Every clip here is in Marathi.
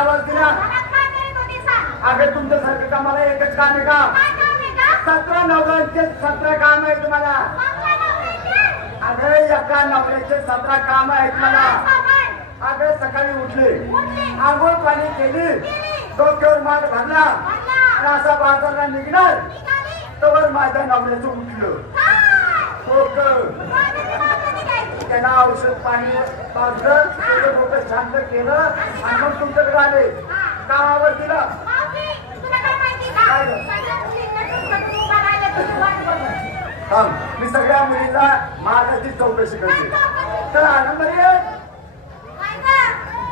आवाज दिला अगं तुमच्यासारखं का मला एकच काम आहे का 17 नवऱ्यांचे 17 काम आहे तुम्हाला अगं एका नवऱ्याचे 17 काम आहेत मला अगं सकाळी उठले आंघोळ पाणी केली डोक्यावर माठ घातला आणि असा बाजारला निघणार तर माझ्या नवऱ्याचं उठलं त्यांना औषध पाणी पाजलं डोकं शांत केलं आणि मग तुमच्याकडे आले कामावर दिलं मी सगळ्या मुलींना मालाची चौकशी करते चला नंबर 1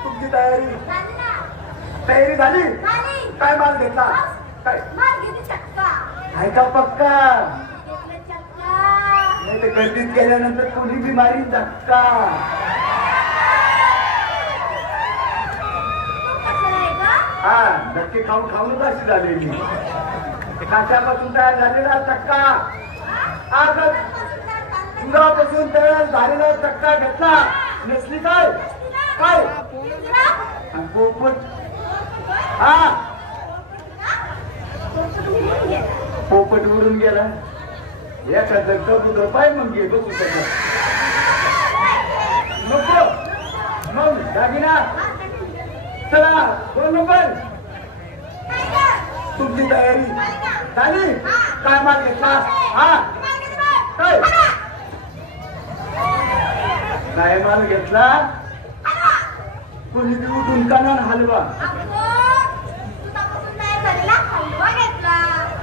तुमची तयारी झाली काय माल घेतला काय आहे का पक्का नाही तर गर्दीत गेल्यानंतर कोणी बिमारी धक्का हा धक्के खाऊन खाऊनच अशी झालेली काच्यापासून तयार झालेला चक्का आज दुधापासून तयार झालेला चक्का घेतला नसली काय काय पोपट हा पोपट उडून गेला एखादं कबूतर पाय मग घे बघू नको मग दागिना चला 2 नंबर तुमची तयारी झाली काय माल घेतला हा काय काय माल घेतला कोणी उठून कानान हलवा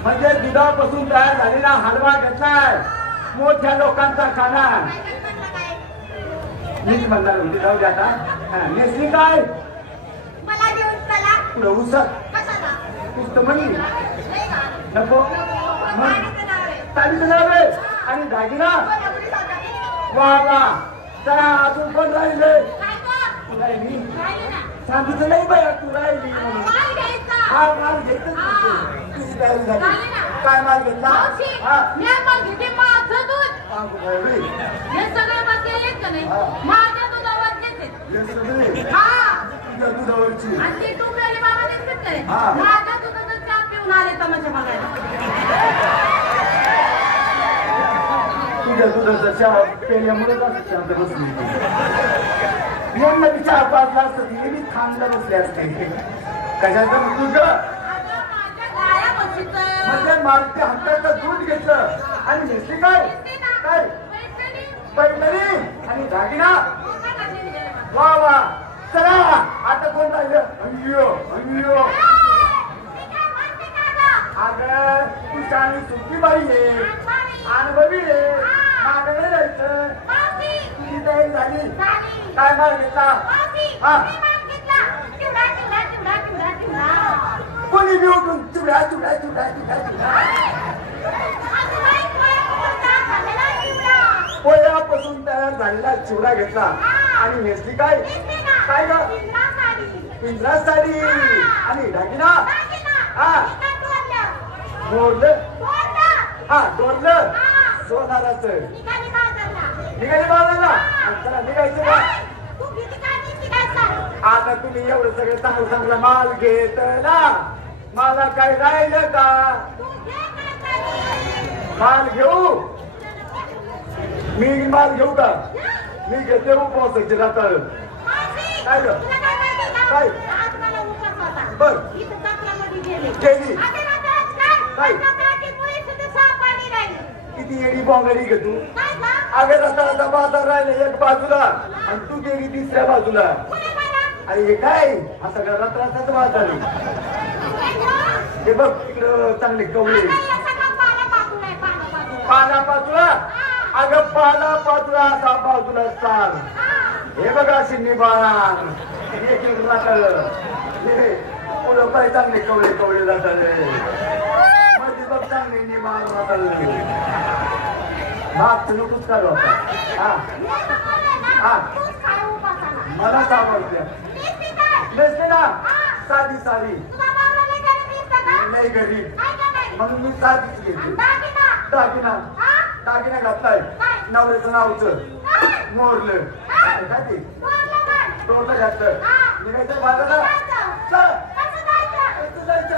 म्हणजे दुधापासून तयार झालेला हलवा घेतलाय मोठ्या लोकांचा खाना मीच म्हणणार होती जाऊ द्या आता नेसली काय पुढे उसत पुस्त म्हणली नको तारीचं नाव आहे आणि दागिना वा वा चला अजून पण राहिले तू राहिली सांगितलं नाही बाया तू राहिली हा माल घेतच तुझी तयारी झाली काय माल घेतला तुझ्या दुधावरची तुझ्या दुधाचा चहा पेल्यामुळे शांत बसली यांना ती 4-5 तास मी थांबला बसले असते कशाचं तुझं म्हणजे मागच्या हाताचं दूध घेतलं आणि घेतली काय काय पैठणी आणि दागिना वा वा चला आता कोण राहिलं अय्यो अय्यो अगं तू चांगली सुट्टी बाई आहे अनुभवी आहे मागणे जायचं तुझी तयारी झाली काय माल घेतला हा कोणी बी उठून चुड्या चुड्या चुड्या चुड्या चुड्या पोळ्यापासून तयार झालेला चिवडा घेतला आणि नेसली काय काय ग पिंजरा साडी आणि दागिना हा डोरलं हा डोरलं सोनाराचं निघाली बाजारला चला निघायचं का आता तुम्ही एवढं सगळं चांगलं चांगला माल घेतला मला काय राहिलं का माल घेऊ मी माल घेऊ का मी घेते उपवासाची रात्र काय ग काय बर केली काय किती येडी बॉंगडी घे तू अगं रस्ता बाजार राहिले एक बाजूला आणि तू गेली 3ऱ्या बाजूला अरे हे काय हा सगळा रस्ताच बाजार हे बघ तिकडं चांगले कवळे पाला बाजूला अगं पाला बाजूला असा बाजूला चाल हे बघा शिन्नीबाण एक राहत हे पुढं पाय चांगले कवळे कवळे जातात मध्ये बघ चांगले निबाण राहतात भाग नकोच काढू आता हा मला आवडते नसते ना साधी साडी नाही घरी म्हणून मी साधीच घेते दागिना दागिना घातलाय नवऱ्याचं नावचं मोरलं काय ते डोरलं घातलं निघायचं बाजारात चल. कसं जायचं?